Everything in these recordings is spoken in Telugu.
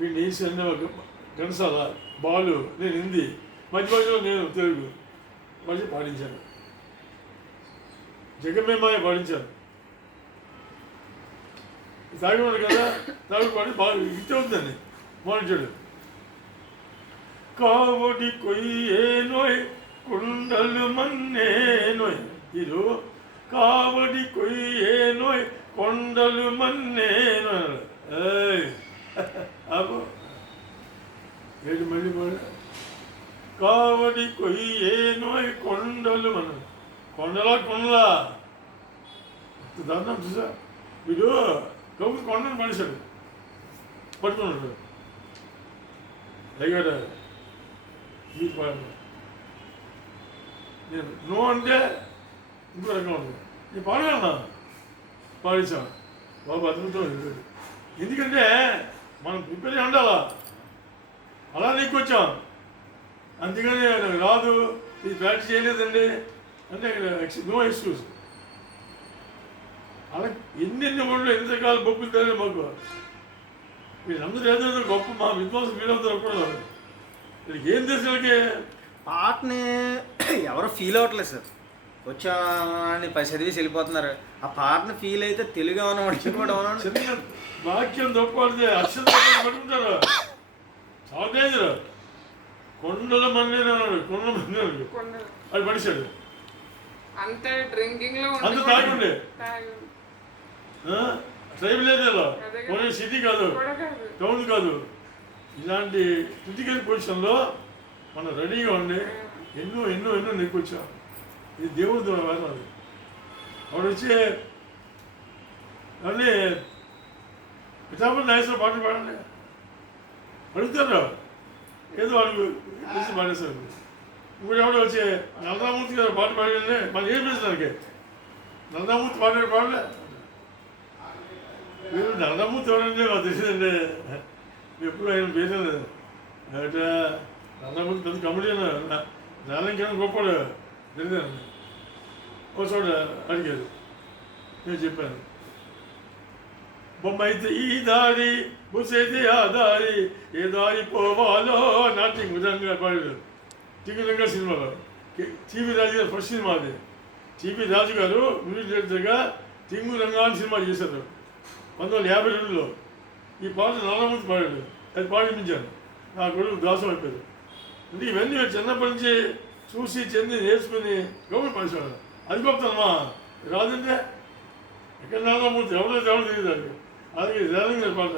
వీడిని వేసి అన్న ఘనసాల బాలు నేను హిందీ మధ్య మధ్యలో నేను తెలుగు మధ్య పాటించాను. జగమేమాయ పాటించాను తాగేవాడు కదా తాగు పాడి బాగా ఇట్టే ఉందండి మోనించాడు. కావడి కొయ్యేనోయ్ కుండలు మన్నేనోయ్ ఇది కావడి కొయ్యేనోయ్ కొండలు మన్నేనోయ్ ఏయ్. అబ్బో. ఏడు మళ్ళీ మళ్ళీ? కావడి కొయ్యేనోయ్ కొండలు మనం. కొండలా కొండలా. దారుణం చూసా? వీడు కబురు కొండను పడేశాడు. పట్టుకున్నాడు. అయ్యాడు ఈ పాడు నేను నో అంటే ఇంకో రకంగా ఉంటుంది నేను పాడగలనా పాడేశాను బాబు అద్భుతం. ఎందుకంటే మనం ప్రిపేర్ ఉండాలా? అలా నీకు వచ్చాం అందుకని నాకు రాదు. ఇది ప్రాక్టీస్ చేయలేదండి. అంటే నో ఎక్స్క్యూజ్ అలా ఎన్నెన్ని ఊళ్ళో ఎన్ని రకాల బొక్కులు తెలియదు మాకు. వీళ్ళందరూ ఏదో గొప్ప మా విద్వాంసం వీళ్ళందరూ కూడా వీళ్ళకి ఏం తెలుసు పాటని ఎవరు ఫీల్ అవ్వట్లేదు సార్. వచ్చామని చదివేసి వెళ్ళిపోతున్నారు. ఆ పాటని ఫీల్ అయితే తెలుగు మర్చిపోవడం ఏమన్నా చిన్న వాక్యం పట్టుకుంటారు. కొండల మంది అన్నాడు కొండల మంది అన్నాడు కొండలు. అది పడిశాడు. అంత డ్రింకింగ్లో అంత ఉండి తాగుండే. ట్రైబల్ ఏరియాలో సిటీ కాదు. కూడా కాదు. టౌన్ కాదు. ఇలాంటి క్రిటికల్ పొజిషన్లో మనం రెడీగా ఉండి ఎన్నో ఎన్నో ఎన్నో నెక్కొచ్చాం ఇది దేవుడి ద్వారా వరం అది వాడు వచ్చి మళ్ళీ పితాపతి నాయకులు పాటలు పాడండి. అడుగుతారు. ఏదో వాళ్ళు పిలిచి పాడేశారు ఇప్పుడు ఎవడో వచ్చి నల్లరామూర్తి గారు పాట పాడండి. మనం ఏం చేసినానికి నల్లరామూర్తి పాడాడు పాడలే? మీరు నల్లమూర్తి ఎవరండి? మాకు తెలిసిందండి ఎప్పుడు ఆయన పేరు అంటే నల్లమూర్తి పెద్ద కమిటీ నాలంకేమో గొప్పడు తెలియదండి. ఓ చోట అడిగారు. నేను చెప్పాను. బొమ్మ అయితే ఈ దారి బుసైతే ఆ దారి ఏ దారి పోవాలో నాట్యం విధంగా పాడారు. టింగురంగా సినిమాలో. టీవీ రాజు గారు ఫస్ట్ సినిమా అది. టీవీ రాజు గారు మ్యూజిక్ డైరెక్టర్గా టింగు రంగా అని సినిమా చేశారు. పంతొమ్మిది వందల యాభై రెండులో. ఈ పాట నల్లమూర్తి పాడాడు. అది పాడించాను నా కొడుకు దాసం అయిపోయారు అంటే ఇవన్నీ చిన్నప్పటి నుంచి చూసి చెంది నేర్చుకుని గౌరవ పరిశ్రమ అనుకోపుతామా రాదంటే ఎక్కడ మూర్తి ఎవరో ఎవరు తెలియదు అది. జరగదు పాట.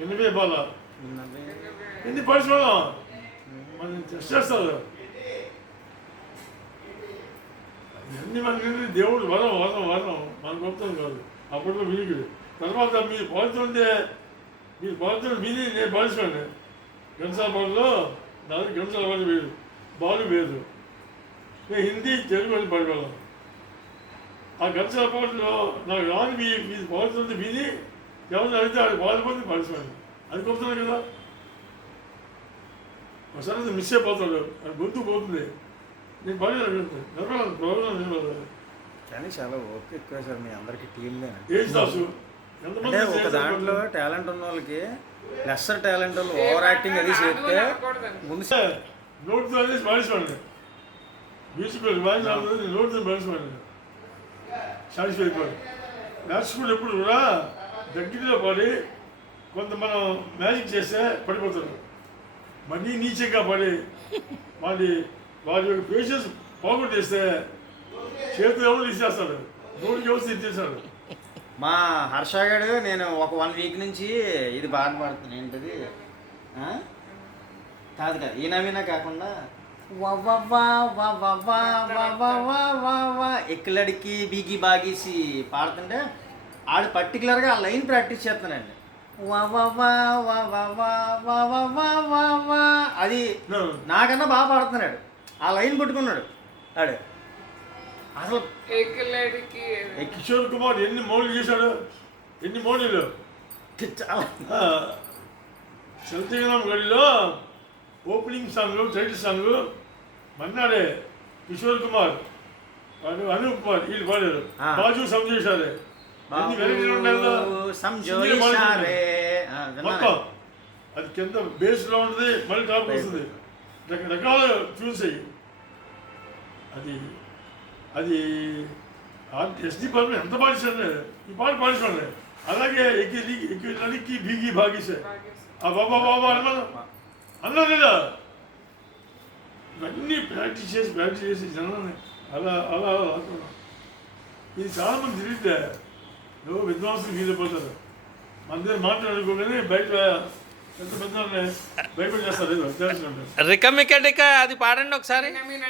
ఎన్ని పే పాట ఎన్ని పరిశ్రమ మనం టెస్ట్ చేస్తారు. అన్ని మనకి దేవుడు వరం వరం వరం. మన గొప్పతనం కాదు. అప్పట్లో మీకు. తర్వాత మీరు పాల్చుంటే మీరు పాల్చుంటే మీది నేను పాల్చుకోండి గంసాపాడులో నాది గంసాపాడు వేరు. బాలు వేరు. నేను హిందీ తెలుగు అని పడగలను. ఆ గంసాల పాటలో నాకు రాని మీ మీరు పాడుతుంది విని ఎవరిని అడిగితే అది పాడిపోతే పాడుతున్నాను అది గొప్పతనం కదా. ఒకసారి మిస్ అయిపోతాడు. అది గొంతు పోతుంది. నేను పాడేది ప్రోగ్రామ్ నిలబడాలి కానీ చాలా ఓపిక ఎక్కువ సార్ మీ అందరికి ఏజ్ దాసు అంటే ఒక దాంట్లో టాలెంట్ ఉన్న వాళ్ళకి లెస్సర్ టాలెంట్ వాళ్ళు ఓవర్ యాక్టింగ్ అది చేస్తే ముందు అనేసి పాడిస్తాను మ్యూజిక్ నోట్తో పాడిస్తాను సాటిస్ఫై అయిపోయాడు. మ్యాథ్స్ ఎప్పుడు కూడా దగ్గరలో పడి కొంత మనం మ్యాజిక్ చేస్తే పడిపోతారు. మరీ నీచంగా పడి వాడి వారి యొక్క పేషెన్స్ పోగొట్టేస్తే చేతులు ఎవరు తీసేస్తాడు నోటికి ఎవరు తీసేస్తాడు మా హర్ష గారు నేను ఒక వన్ వీక్ నుంచి ఇది బాగా ఏంటది? కాదు కాదు ఈ నవీన కాకుండా ఎక్కలడికి బీగి బాగేసి పాడుతుంటే ఆడు పర్టికులర్గా ఆ లైన్ ప్రాక్టీస్ చేస్తానండి అది నాకన్నా బాగా పాడుతున్నాడు ఆ లైన్ పట్టుకున్నాడు ఆడు అసలు కిషోర్ కుమార్ ఎన్ని మౌలు చేశాడు ఎన్ని మౌలీలు చాలా గడిలో opening song title song Manna Dey Kishore Kumar Anoop Kumar వీళ్ళు పాడారు. బాజు సంజేశారే. మొత్తం. అది కింద బేస్లో ఉంటుంది మళ్ళీ టాప్ వస్తుంది. రకరకాల ట్యూన్స్ అయ్యి అది అది ఎస్డి పాటలు ఎంత పాటించారు ఈ పాట పాటించాలి అలాగే ఎక్కి బీగి భాగిసే. ఆ బాబా బాబా అన్నాను. అన్నా లేదా ఇవన్నీ ప్రాక్టీస్ చేసి ప్రాక్టీస్ చేసి జనాన్ని అలా అలా అలా ఇది చాలామంది తిరిగితే ఎవరో విద్వాంసులు గీత పోతారు మన దగ్గర మాట్లాడుకోగానే బయట రికమికటిక అది పాడండి ఒకసారి. ఇనమిన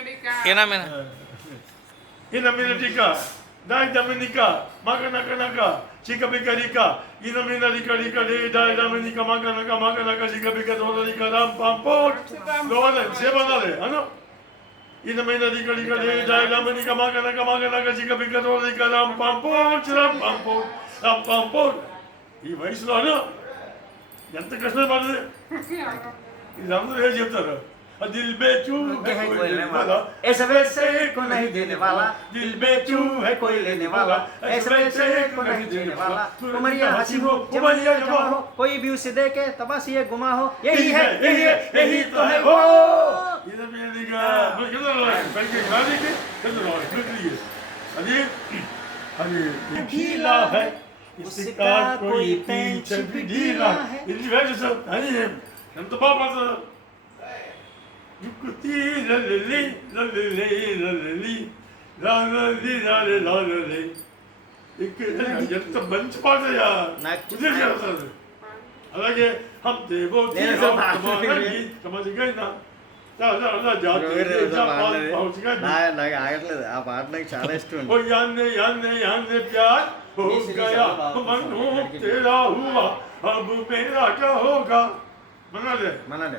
ఇనమిన టీకా. దాయి దమినిక మగ నక. Chikabika rika, inamina rika rika re da da mani kamaka na kamaka na kashikabika dona rika ram pam pot. Dona se banale, ano? Inamina rika rika re da da mani kamaka na kamaka na kashikabika dona rika ram pam pot, ram pam pot, ram pam pot. ఈ వయసులో ఎంత కష్టపడదు ఇదందరూ ఏం చెప్తారు दिल बेचू है कोई लेने वाला ऐसे वैसे को नहीं देने वाला दिल बेचू है कोई लेने वाला ऐसे वैसे को नहीं देने वाला उमरिया हसी हो उमरिया जवा हो कोई भी उसे देखे तबस ये गुमा हो यही है यही है यही तो है वो ये तो मेरे दिखा मैं किधर लगा बल्कि गाने के कितना लोग बिल्कुल अरे अरे ढीला है उसका कोई पेंच भी ढीला है इन वजह से हम तो पापा से అలాగే హమ్ దేవో ఆగట్లేదు ఆ పాట నాకు చాలా ఇష్టం యాన్నే యాన్నే యాన్నే ప్యార్ हो गया मनु तेरा हुआ अब मेरा क्या होगा मना ले मना ले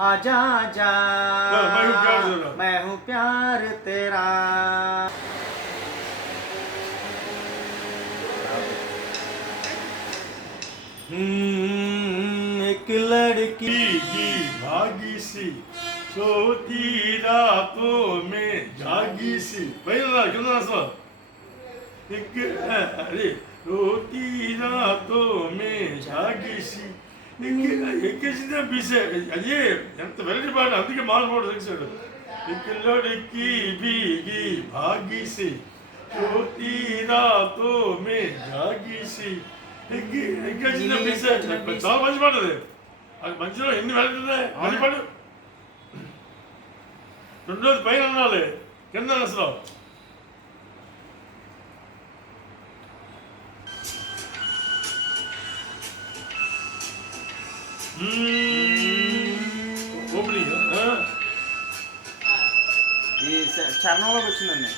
आजा जा हाँ, मैं हूँ प्यार, मैं हूँ प्यार तेरा। हम्म, एक लड़की। की भागी सी। सोती रातों में जागी सी। पहला कितना सा एक अरे रोती रातों में जागी सी। ఎక్కేసిందే బీసే. అదే ఎంత వెరైటీ పాట అందుకే మాల్ పాట తెలిసాడు ఎక్కడికి బీగి భాగీసి రాతో మే జాగీసి. ఎక్కి ఎక్కేసిందే బీసే. చాలా మంచి పాట అది. అది మంచిలో ఎన్ని ఉన్నాయి? మంచి పాడు రెండోది పైన అనాలి కింద అసలు ఈ చ- చరణంలోకి వచ్చిందండి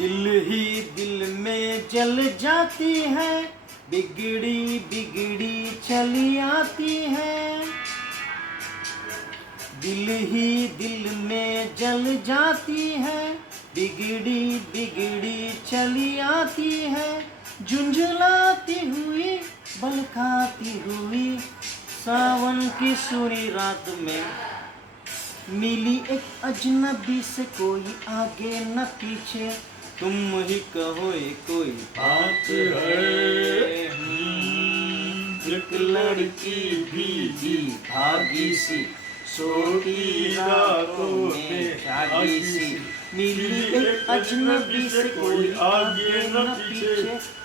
दिल ही दिल में जल जाती है बिगड़ी बिगड़ी चली आती है दिल ही दिल में जल जाती है बिगड़ी बिगड़ी चली आती है झुंझलाती हुई बलकाती हुई सावन की सूरी रात में मिली एक अजनबी से कोई आगे न पीछे। तुम ही कहो ये कोई बात है। हम्म, एक लड़की भीगी भागी सी सोती रातों में जागी सी। मिली एक अजनबी से कोई आगे न पीछे।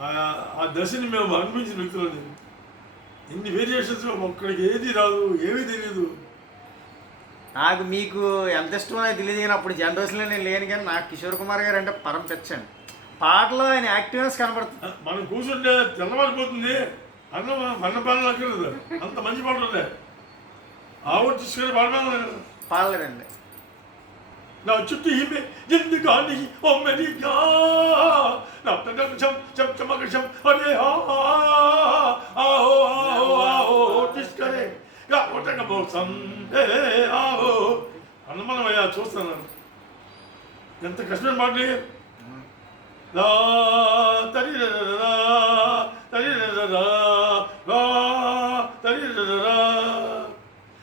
ఆ దశని మేము అనిపించిన వ్యక్తులని ఇన్ని వేరియేషన్స్ ఒక్కడికి ఏది రాదు ఏమీ తెలియదు నాకు మీకు ఎంత ఇష్టమో తెలియదు కానీ అప్పుడు జనరేషన్లో నేను లేను కానీ నాకు కిషోర్ కుమార్ గారు అంటే పరం పెంచండి పాటలో ఆయన యాక్టివ్నెస్ కనబడుతుంది. మనం కూర్చుంటే తెల్లవారిపోతుంది. అన్నం అన్న పాలన అక్కర్లేదు. అంత మంచి పాట ఉంది. ఆవిడ తీసుకుని పాడమే పాడలేరండి నా చుట్టూ ఈమె ఎందుకని ఓ మెరి నా ఒటక మోసం ఏ ఆహో అన్నమనమయ్యా చూస్తున్నాను ఎంత కష్టమైన పాటలు లా తరి తరి తరి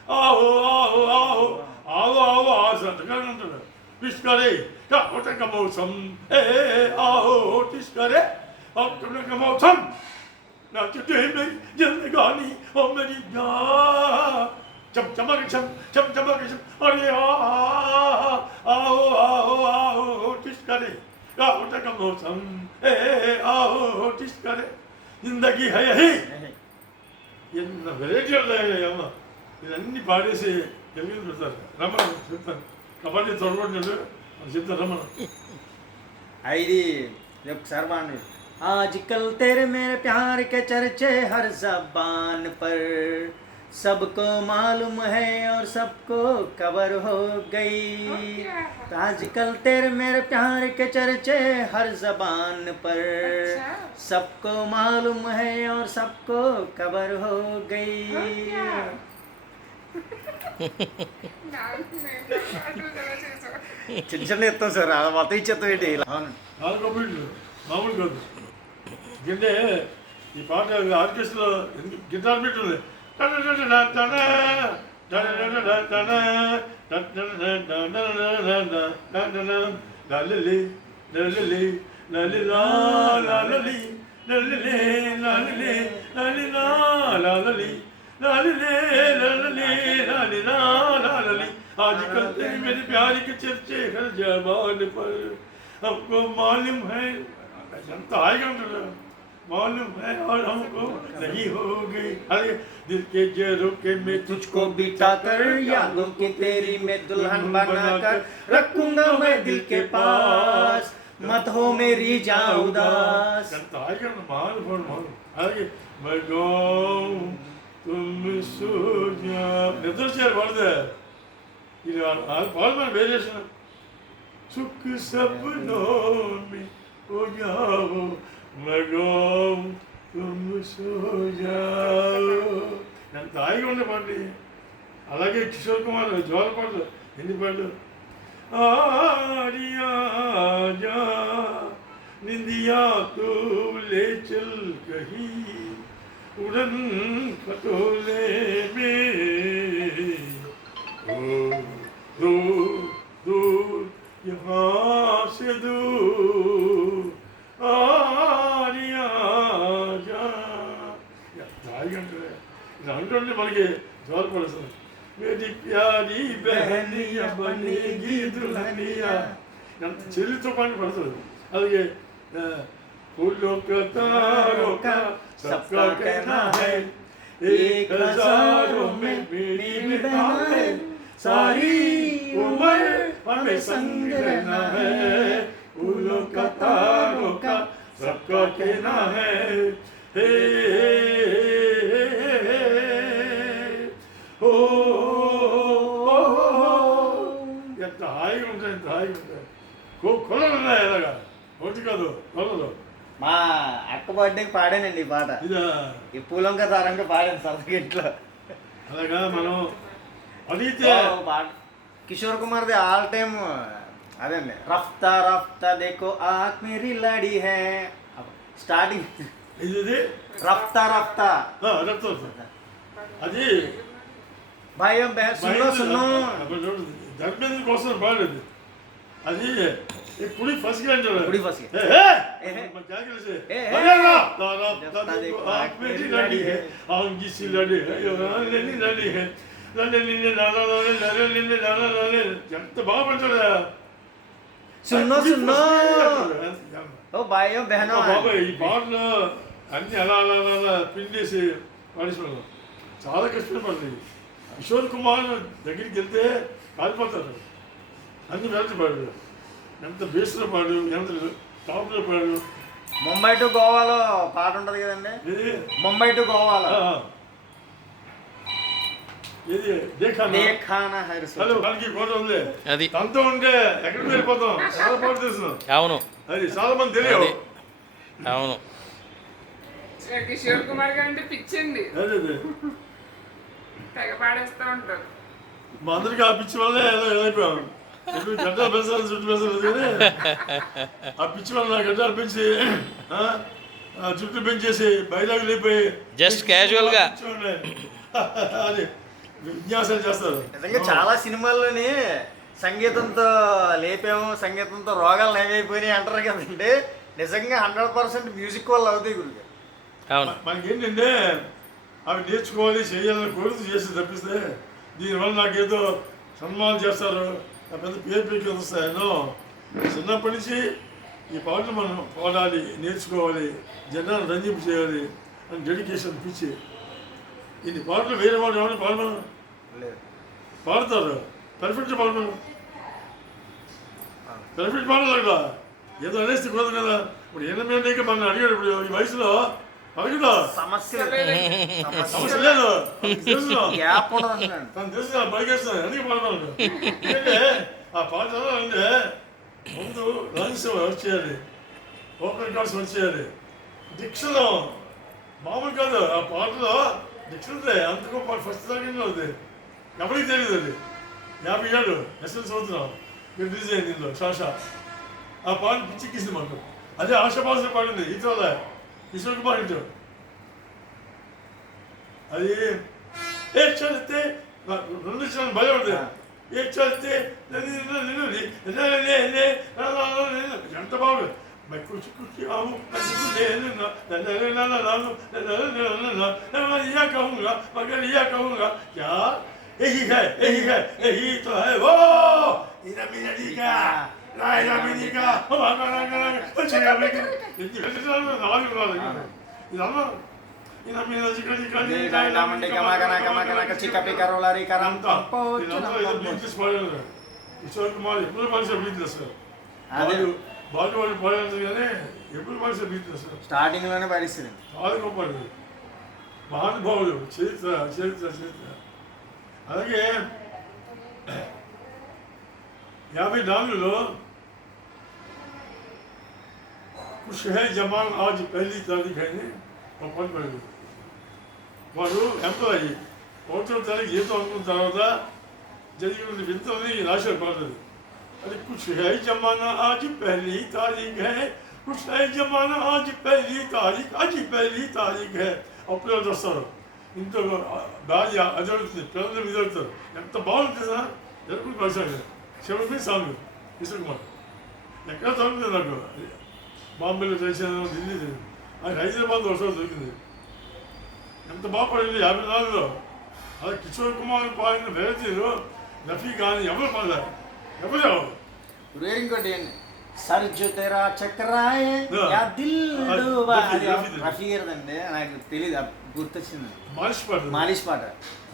ఆహో ఆహో ఆహో ఆహో ఆహో ఆశ అంతగానే ఉంటాడు తీసుకరే ఒటక మోసం. ఏ ఆహో తీసుకరే ఒటక మోసం. నా చుట్టూ ఏమి ఎందుకని ఓ మరి గా చమక చం చం చమక చం అరే ఆహో ఆహో ఆహో తీసుకరే ఒటక మోసం ఏ ఆహో తీసుకరే జిందగీ హై హై ఎంత వెరైటీ ఉన్నాయమ్మ ఇదన్నీ పాడేసి తెలుగు పెడతారు రమణ చెప్తాను కబడ్డీ తొడగొట్టినాడు అని చెప్తాను రమణ ఇది ఇది ఒకసారి బాగుంది आजकल तेरे मेरे प्यार के चर्चे हर जबान पर सबको मालूम है और सबको खबर हो गई तो आजकल तेरे मेरे प्यार के चर्चे हर जबान पर अच्छा। सबको मालूम है और सबको खबर हो गई నాకు నేను పాటలు కదా చేసావు. చిన్న చిన్న ఇస్తాం సార్ అలా మొత్తం ఇచ్చేస్తాం ఏంటి అవును నాలుగు కబడ్డీలు మామూలు కాదు ਲਲਲੀ ਲਲਲੀ ਲਲਲੀ ਲਾ ਲਲਲੀ ਲਲਲੀ ਲਲਲੀ ਲਲਲੀ ਲਾ ਲਲਲੀ ਲਲਲੀ ਲਲਲੀ ਲਲਲੀ ਲਾ ਲਲਲੀ ਅੱਜ ਕੱਲ ਤੇਰੀ ਮੇਰੀ ਪਿਆਰ ਇੱਕ ਚਰਚੇ ਹਰ ਜਮਾਨ ਪਰ ਆਪਕੋ ਮਾਲੂਮ ਹੈ जनता आएगा मालूम है और हमको नहीं होगी। अरे दिल के झरोके में तुझको बिठा कर यादों के तेरी में दुल्हन बनाकर रखूँगा मैं दिल के पास। मत हो मेरी जा उदास। माल फुल माल अरे भगवान तुम सो जा इधर से बढ़ दे इधर आज बहुत बार भेजे सुख सपनों में हो जाओ। ಮಗೋ ఎంత హాయిగా ఉండే పండి అలాగే కిషోర్ కుమార్ జోల పాటలు ఎన్ని పాటలు ఆడియా నిందియా తో లే చల్ కహీ ఉడన్ కటోలే మే దూర్ దూర్ యహా సే దూర్ इसे हंड्रेड के ज़ोर पर सुन। मेरी प्यारी बहनिया बनेगी दुल्हनिया हम चिल्ली तो पानी पड़ता है अब ये फूलों का तारों का सबका कहना है एक हज़ारों में मेरी विदा है। सारी उम्र हमें संग रहना है। फूलों का तारों का सबका कहना है। हे, हे ఎంత హాయిగా ఉంటాయి ఎంత హాయిగా ఉంటాయి కొ- కొలలు ఉన్నాయి అలాగా ఒకటి కాదు కొలలు మా అక్క బర్త్డేకి పాడానండి ఈ పాట. ఇదా. ఈ పూలంక దారంగా పాడాను సరదాగా ఇంట్లో అలాగా మనం అడిగితే ఓ, పాట కిషోర్ కుమార్ది ఆల్ టైమ్ అదండి రఫ్తా రఫ్తా దేకో ఆక్ మేరీ లడి హే స్టార్టింగ్. ఇది ఇది రఫ్తా రఫ్తా. ఆ, రక్తం వస్తుంది. అది భయం బహ సున్నో సున్నో. ధర్మేంద్ర కోసం బాగలేదు అది ఇప్పుడు ఫస్ట్ గ్రాండ్ ఇప్పుడు ఫస్ట్ ఎంత బాగా పెంచాడా సున్నో సున్నో ఓ బాయో బెహనో బాబాయ్ ఈ బాటలో అన్ని అలా అలా అలా పిండేసి పడేసి చాలా కష్టపడింది కిషోర్ కుమార్ దగ్గరికి వెళ్తే కాలిపోతారు. అన్ని వెళ్తే పాడు ఎంత బేస్లో పాడు ఎంత టాప్లో పాడు ముంబై టు గోవాలో పాట ఉంటుంది కదండి. ఇది ముంబై టు గోవాలో. ఆ, ఇది దేఖానా? దేఖానా హైర్ హలో దానికి కోట ఉంది. అది. తనతో ఉంటే ఎక్కడికి వెళ్ళిపోతాం? చాలా పాటు తెలుసు అవును. అది చాలా మంది తెలియవు. అది. అవును. కిషోర్ కుమార్ గారు అంటే పిచ్చండి అదే అదే. తెగ పాడేస్తూ ఉంటారు. మా అందరికి ఆ పిచ్చి వల్లే ఏదో ఏదైపోయాం ఇప్పుడు గడ్డలు పెంచాలి చుట్టూ పెంచాలి కానీ ఆ పిచ్చి వల్ల నా గడ్డలు పెంచి ఆ, ఆ జుట్టు పెంచేసి బయటకు లేపోయి Just casual గా. అది విన్యాసాలు చేస్తారు నిజంగా చాలా సినిమాల్లోని సంగీతంతో లేపాము సంగీతంతో రోగాలు నయమైపోయినాయి అంటారు కదండి. నిజంగా హండ్రెడ్ పర్సెంట్ మ్యూజిక్ వల్ల అవుతాయి గురుగారు అవును. మనకి ఏంటంటే అవి నేర్చుకోవాలి చేయాలని కోరిక చేసి తప్పిస్తే దీనివల్ల నాకేదో సన్మానం చేస్తారు. నా పెద్ద పేరు పీకి వస్తాయనో చిన్నప్పటి నుంచి ఈ పాటలు మనం పాడాలి నేర్చుకోవాలి జనాన్ని రంజింపు చేయాలి అని డెడికేషన్ పిచ్చి. ఇన్ని పాటలు వేరే వాళ్ళు ఏమైనా పాడమను? పాడతారు. పర్ఫెక్ట్ పాడమను. పర్ఫెక్ట్ పాడాలి కదా. ఏదో అనేస్తే కుదరదు కదా. ఇప్పుడు అంటే మనం అడిగాడు ఇప్పుడు ఈ వయసులో సమస్య సమస్య లేదు. తెలుసు గ్యాప్ ఉండదు అంటున్నాను తను తెలుసు నా బయకేస్తాను ఎందుకు ఎందుకంటే ఆ పాట అంటే ముందు లంగ్స్ వచ్చేయాలి ఓపెన్ కార్డ్స్ వచ్చేయాలి డిక్షన్లో మామూలు కాదు. ఆ పాటలో డిక్షన్ ఉంది అంత గొప్ప ఫస్ట్ దాకా ఉంది ఎవరికి తెలియదు అది. యాభై ఏడు ఎస్ఎల్ సంవత్సరం మీరు రిలీజ్ అయింది ఇందులో. షాషా. ఆ పాట పిచ్చిక్కింది మాకు. అదే ఆశాపాసన పాడింది. ఇతరుల 이슬 그만이죠. 아니, 액션 때, 룰루시는 말려야 돼. 액션 때, 룰루루루리, 룰루루리, 룰루루리, 양다 봐면. 마이크로 축구기 아무 마시쿠데는 나 나나나나나나 나나나나나 나만이야 가운가 마가리야 가운가 야 에기가 에기가 에기 또 해보 이나미나리가 చేస్తారు అదే. వాళ్ళు బాగా వాళ్ళు పోయాలి కానీ ఎప్పుడు మనిషి అభివృద్ధి స్టార్టింగ్లోనే పడిస్తుంది చాలా గొప్పది మహానుభావుడు చరిత్ర చరిత్ర చరిత్ర అలాగే యాభై నాలుగులో కుష్ హై జమాన్ ఆజ్ పెళ్ళి తారీఖు అని ఒక పని పడింది వాడు ఎంప్లాయీ ఒకటో తారీఖు ఏదో అనుకున్న తర్వాత జరిగిన వింతని రాశారు పడుతుంది అది కుష్ హై జమానా ఆజ్ పెళ్ళి తారీఖు హై కుష్ హై జమానా ఆజ్ పెళ్ళి తారీఖు ఆజ్ పెళ్ళి తారీఖు హై అప్పుడే వస్తారు ఇంత భార్య అదవుతుంది పిల్లలు ఎదుగుతారు ఎంత బాగుంటుంది సార్ ఎదుర్కొని కలిసాను శివుడికి సాంగ్ కిషోర్ కుమార్ ఎక్కడ దొరుకుతుంది నాకు బాంబేలో చేశాను ఢిల్లీ. అది హైదరాబాద్ ఒకసారి దొరికింది. ఎంత బాగుపడింది? యాభై నాలుగులో. అలా కిషోర్ కుమార్ పాడిన వెరైటీలు రఫీ కానీ ఎవరు పాడారు ఎవరు గురుగారు ఇంకోటి ఏంటి సర్ జో తెరా చక్రాయే ఆ. యా దిల్ ఆ, డూబా రఫీ, అది రఫీ. రఫీ గారిదండి నాకు తెలియదు గుర్తొచ్చింది. మాలిష్ పాడారు మాలిష్ పాట.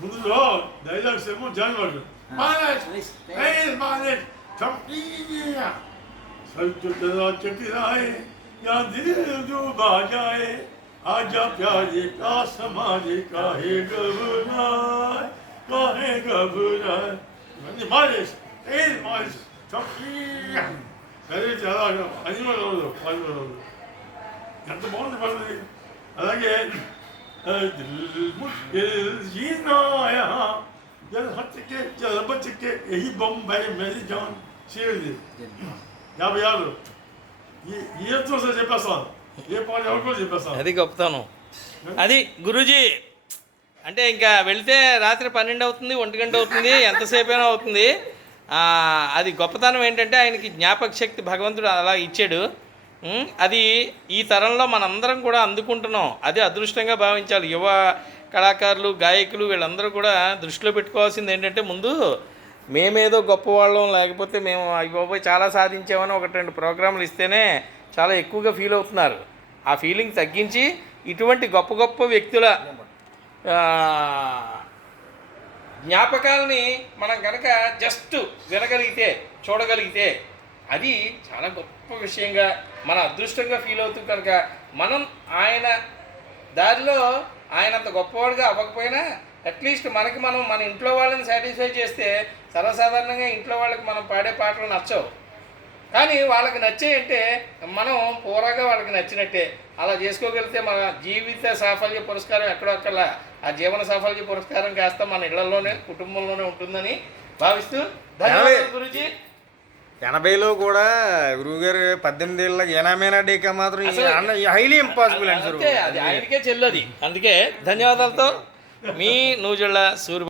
ముందులో డైలాగ్స్ ఏమో జాన్ వాడు. ఆ. మాలిష్ ఏయ్ మాలిష్. చంపీయా సజ్జు తెరా చక్రాయే या दिल जो बाजाए आजा प्यारे का समाजे काहे घबराए काहे घबराए ఇవన్నీ మాలేష్ ఏ మాలేష్ చంపీయా సరే చాలా అనిమల్ రోజు పది రోజు ఎంత బాగుంది పడుతుంది అలాగే दिल मुश्किल जीना यहाँ जल हट के जल बच के ఏం చూసా చెప్పేస్తాను అది గొప్పతనం. అది గురూజీ అంటే ఇంకా వెళితే రాత్రి పన్నెండు అవుతుంది ఒంటి గంట అవుతుంది ఎంతసేపైనా అవుతుంది. అది గొప్పతనం ఏంటంటే ఆయనకి జ్ఞాపక శక్తి భగవంతుడు అలా ఇచ్చాడు. అది ఈ తరంలో మనందరం కూడా అందుకుంటున్నాం. అది అదృష్టంగా భావించాలి. యువ కళాకారులు గాయకులు వీళ్ళందరూ కూడా దృష్టిలో పెట్టుకోవాల్సింది ఏంటంటే ముందు మేమేదో గొప్పవాళ్ళం లేకపోతే మేము అయిపోయి చాలా సాధించామని ఒకటి రెండు ప్రోగ్రాంలు ఇస్తేనే చాలా ఎక్కువగా ఫీల్ అవుతున్నారు. ఆ ఫీలింగ్ తగ్గించి ఇటువంటి గొప్ప గొప్ప వ్యక్తుల జ్ఞాపకాలని మనం కనుక జస్ట్ వినగలిగితే చూడగలిగితే అది చాలా గొప్ప విషయంగా మన అదృష్టంగా ఫీల్ అవుతూ కనుక మనం ఆయన దారిలో ఆయన అంత గొప్పవాడుగా అవ్వకపోయినా అట్లీస్ట్ మనకి మనం మన ఇంట్లో వాళ్ళని సాటిస్ఫై చేస్తే సర్వసాధారణంగా ఇంట్లో వాళ్ళకి మనం పాడే పాటలు నచ్చవు. కానీ వాళ్ళకి నచ్చాయంటే మనం పూరాగా వాళ్ళకి నచ్చినట్టే. అలా చేసుకోగలిగితే మన జీవిత సాఫల్య పురస్కారం ఎక్కడొక్కలా ఆ జీవన సాఫల్య పురస్కారం కాస్త మన ఇళ్ళలోనే కుటుంబంలోనే ఉంటుందని భావిస్తూ ధన్యవాదాలు గురుజీ. ఎనభైలో కూడా గురువుగారు పద్దెనిమిది ఏళ్ళ ఏనామేనా డేకా మాత్రం హైలీ ఇంపాసిబుల్ అండి అది. ఆయనకే చెల్లది. అందుకే ధన్యవాదాలతో మీ నూజుళ్ళ సూర్య